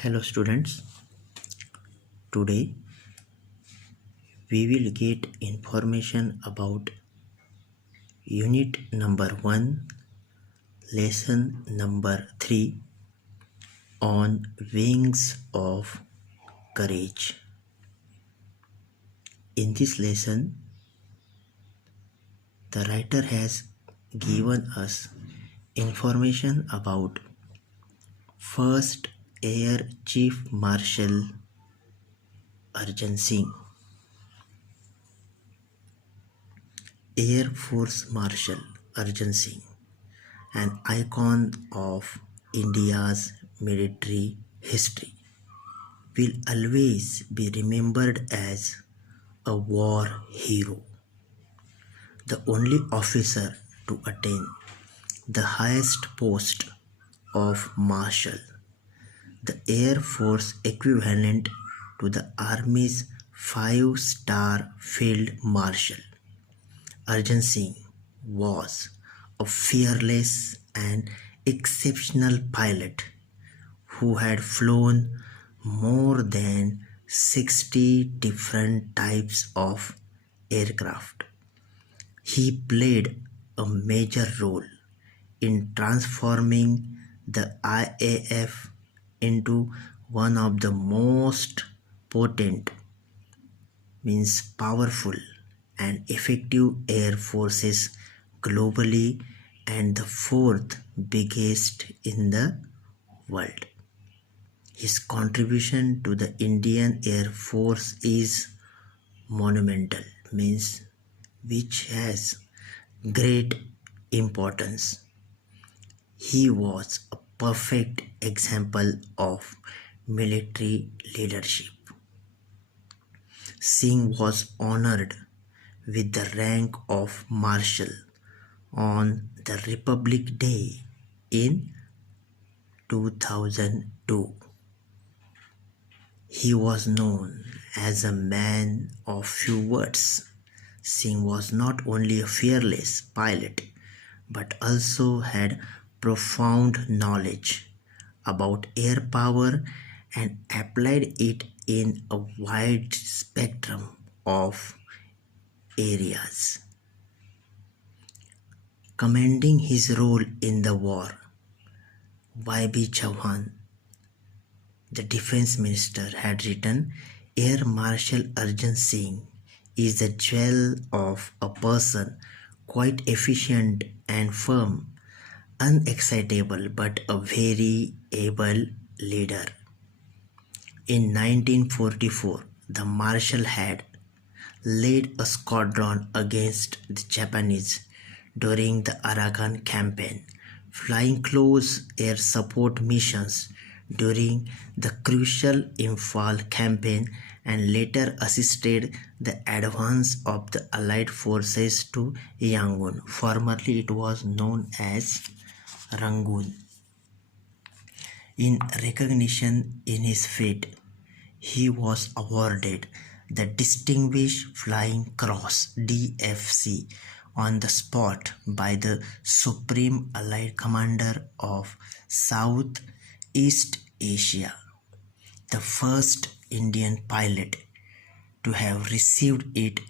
Hello students, today we will get information about unit number 1, lesson number 3 on wings of courage. In this lesson, the writer has given us information about first Air Chief Marshal Arjun Singh, Air Force Marshal Arjun Singh, an icon of India's military history, will always be remembered as a war hero, the only officer to attain the highest post of Marshal, the Air Force equivalent to the Army's 5-star Field Marshal. Arjun Singh was a fearless and exceptional pilot who had flown more than 60 different types of aircraft. He played a major role in transforming the IAF into one of the most potent, powerful and effective air forces globally and the fourth biggest in the world. His contribution to the Indian Air Force is monumental, which has great importance. He was a perfect example of military leadership. Singh was honored with the rank of Marshal on the Republic Day in 2002. He was known as a man of few words. Singh was not only a fearless pilot but also had profound knowledge about air power and applied it in a wide spectrum of areas. Commending his role in the war, Y.B. Chavan, the defense minister, had written, Air Marshal Arjun Singh is the jewel of a person, quite efficient and firm, unexcitable but a very able leader. In 1944, the Marshal had led a squadron against the Japanese during the Arakan campaign, flying close air support missions during the crucial Imphal campaign, and later assisted the advance of the Allied forces to Yangon. Formerly it was known as Rangoon. In recognition in his feat, he was awarded the Distinguished Flying Cross (DFC) on the spot by the Supreme Allied Commander of Southeast Asia, the first Indian pilot to have received it.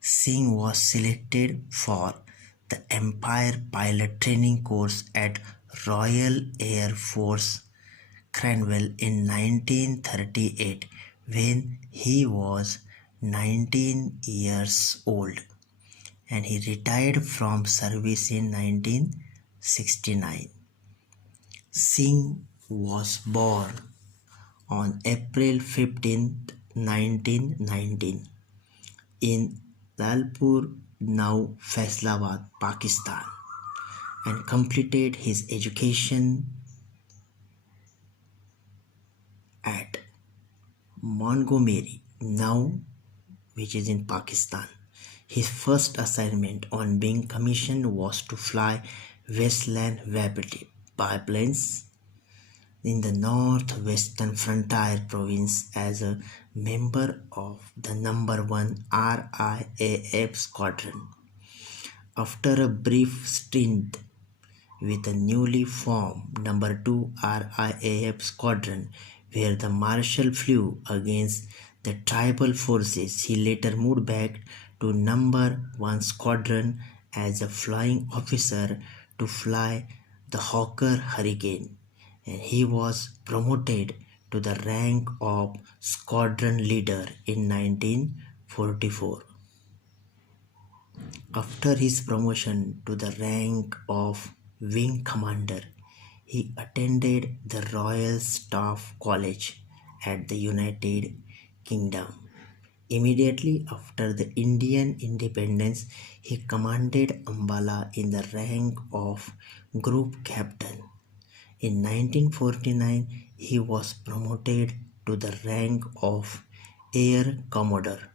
Singh was selected for the Empire Pilot Training Course at Royal Air Force Cranwell in 1938 when he was 19 years old, and he retired from service in 1969. Singh was born on April 15, 1919 in Dalpur, now Faisalabad, Pakistan, and completed his education at Montgomery, now which is in Pakistan. His first assignment on being commissioned was to fly Westland biplanes in the northwestern frontier province as a member of the number 1 RIAF squadron. After a brief stint with the newly formed number 2 RIAF squadron, where the Marshal flew against the tribal forces. He later moved back to Number 1 Squadron as a flying officer to fly the Hawker Hurricane, and he was promoted to the rank of squadron leader in 1944. After his promotion to the rank of wing commander, he attended the Royal Staff College at the United Kingdom. Immediately after the Indian independence, he commanded Ambala in the rank of group captain. In 1949, he was promoted to the rank of Air Commodore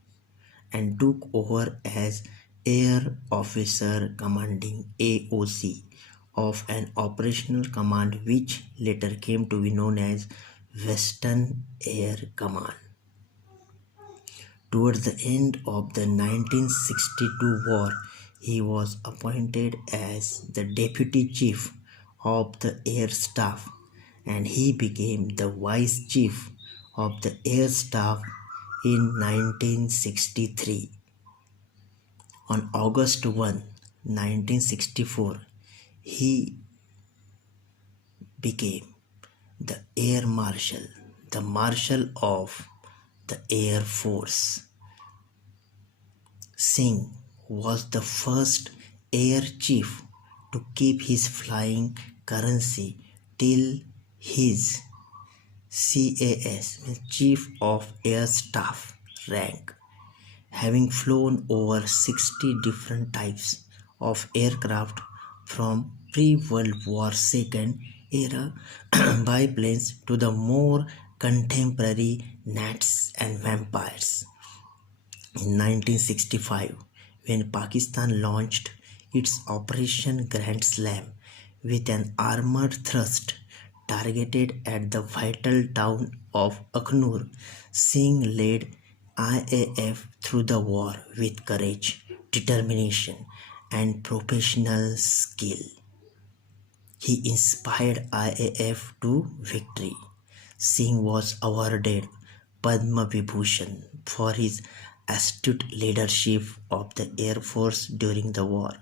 and took over as Air Officer Commanding AOC of an operational command which later came to be known as Western Air Command. Towards the end of the 1962 war, he was appointed as the Deputy Chief of the Air Staff, and he became the Vice Chief of the Air Staff in 1963. On August 1, 1964, he became the Air Marshal, the Marshal of the Air Force. Singh was the first Air Chief to keep his flying currency till his CAS, Chief of Air Staff rank, having flown over 60 different types of aircraft from pre-World War II era biplanes to the more contemporary gnats and vampires. In 1965, when Pakistan launched its Operation Grand Slam with an armored thrust targeted at the vital town of Akhnur, Singh led IAF through the war with courage, determination, and professional skill. He inspired IAF to victory. Singh was awarded Padma Vibhushan for his astute leadership of the Air Force during the war.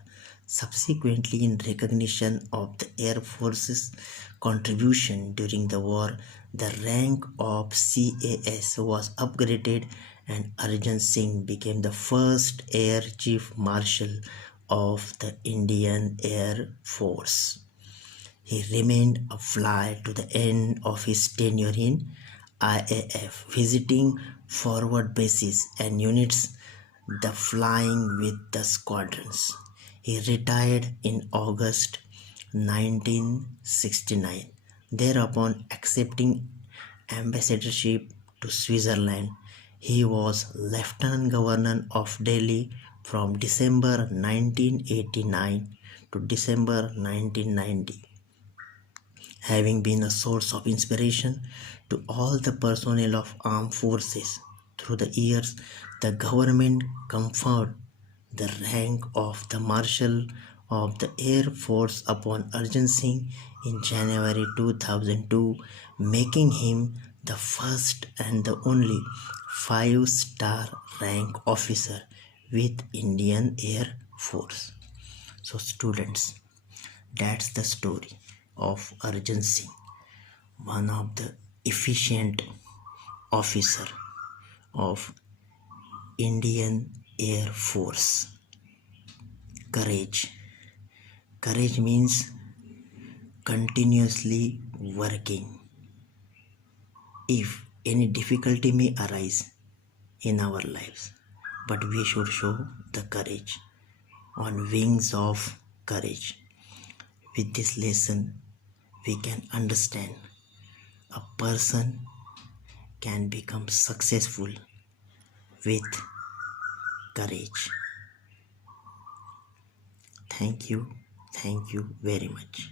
Subsequently, in recognition of the Air Force's contribution during the war, the rank of CAS was upgraded and Arjun Singh became the first Air Chief Marshal of the Indian Air Force. He remained a fly to the end of his tenure in IAF, visiting forward bases and units, the flying with the squadrons. He retired in August 1969, thereupon accepting ambassadorship to Switzerland. He was Lieutenant Governor of Delhi from December 1989 to December 1990. Having been a source of inspiration to all the personnel of armed forces through the years, the government conferred the rank of the Marshal of the Air Force upon Arjun Singh in January 2002, making him the first and the only 5-star rank officer with Indian Air Force. So students, that's the story of Arjun Singh, one of the efficient officer of Indian Air Force. Courage. Courage means continuously working. If any difficulty may arise in our lives, but we should show the courage on wings of courage. With this lesson, we can understand a person can become successful with courage. Thank you very much.